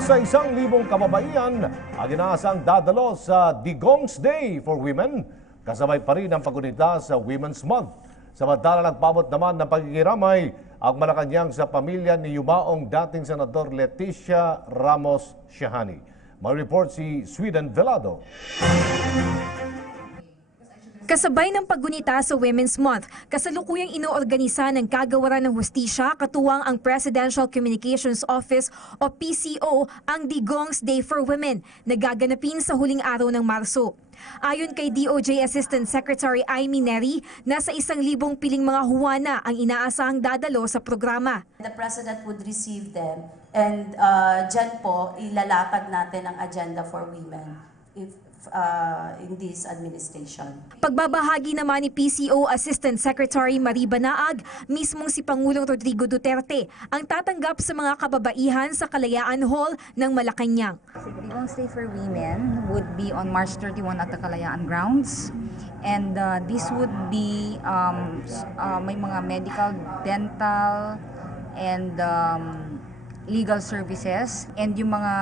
Nasa 1,000 kababaihan ang inaasang dadalo sa Digong's Day for Women. Kasabay pa rin ang pagunita sa Women's Month. Samantala nagpabot naman ng pagkikiramay ang Malacanang sa pamilya ni yumaong dating Senador Leticia Ramos Shahani. May report si Sweden Velado. Kasabay ng paggunita sa Women's Month, kasalukuyang inoorganisa ng Kagawaran ng Hustisya katuwang ang Presidential Communications Office o PCO ang Digong's Day for Women na gaganapin sa huling araw ng Marso. Ayon kay DOJ Assistant Secretary Amy Neri, nasa 1,000 piling mga huwana ang inaasahang dadalo sa programa. The President would receive them and dyan po ilalatag natin ang agenda for women in this administration. Pagbabahagi naman ni PCO Assistant Secretary Marie Banaag, mismong si Pangulong Rodrigo Duterte ang tatanggap sa mga kababaihan sa Kalayaan Hall ng Malacanang. The Digong's Day for Women would be on March 31 at the Kalayaan Grounds. And this would be may mga medical, dental, and legal services, and yung mga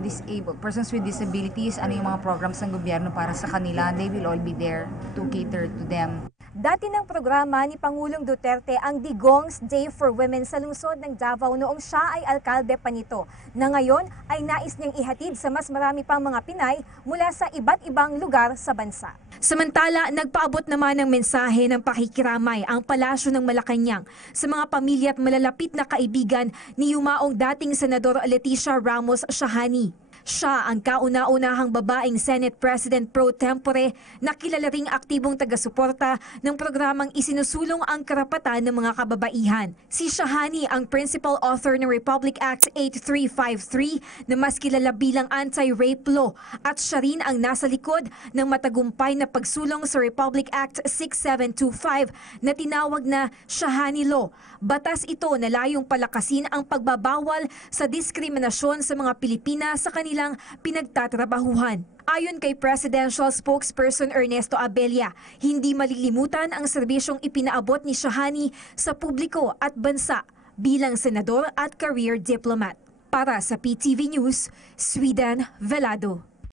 disabled persons with disabilities, ano yung mga programs ng gobyerno para sa kanila, they will all be there to cater to them. Dati ng programa ni Pangulong Duterte ang Digong's Day for Women sa lungsod ng Davao noong siya ay alkalde pa nito, na ngayon ay nais niyang ihatid sa mas marami pang mga Pinay mula sa iba't ibang lugar sa bansa. Samantala, nagpaabot naman ng mensahe ng pakikiramay ang Palasyo ng Malacanang sa mga pamilya at malalapit na kaibigan ni yumaong dating Senador Leticia Ramos Shahani. Siya ang kauna-unahang babaeng Senate President pro tempore na kilala ring aktibong taga-suporta ng programang isinusulong ang karapatan ng mga kababaihan. Si Shahani ang principal author ng Republic Act 8353 na mas kilala bilang anti-rape law, at siya rin ang nasa likod ng matagumpay na pagsulong sa Republic Act 6725 na tinawag na Shahani Law. Batas ito na layong palakasin ang pagbabawal sa diskriminasyon sa mga Pilipina sa kanilang pinagtatrabahuhan. Ayon kay Presidential Spokesperson Ernesto Abella, hindi malilimutan ang serbisyong ipinaabot ni Shahani sa publiko at bansa bilang senador at career diplomat. Para sa PTV News, Sweden Velado.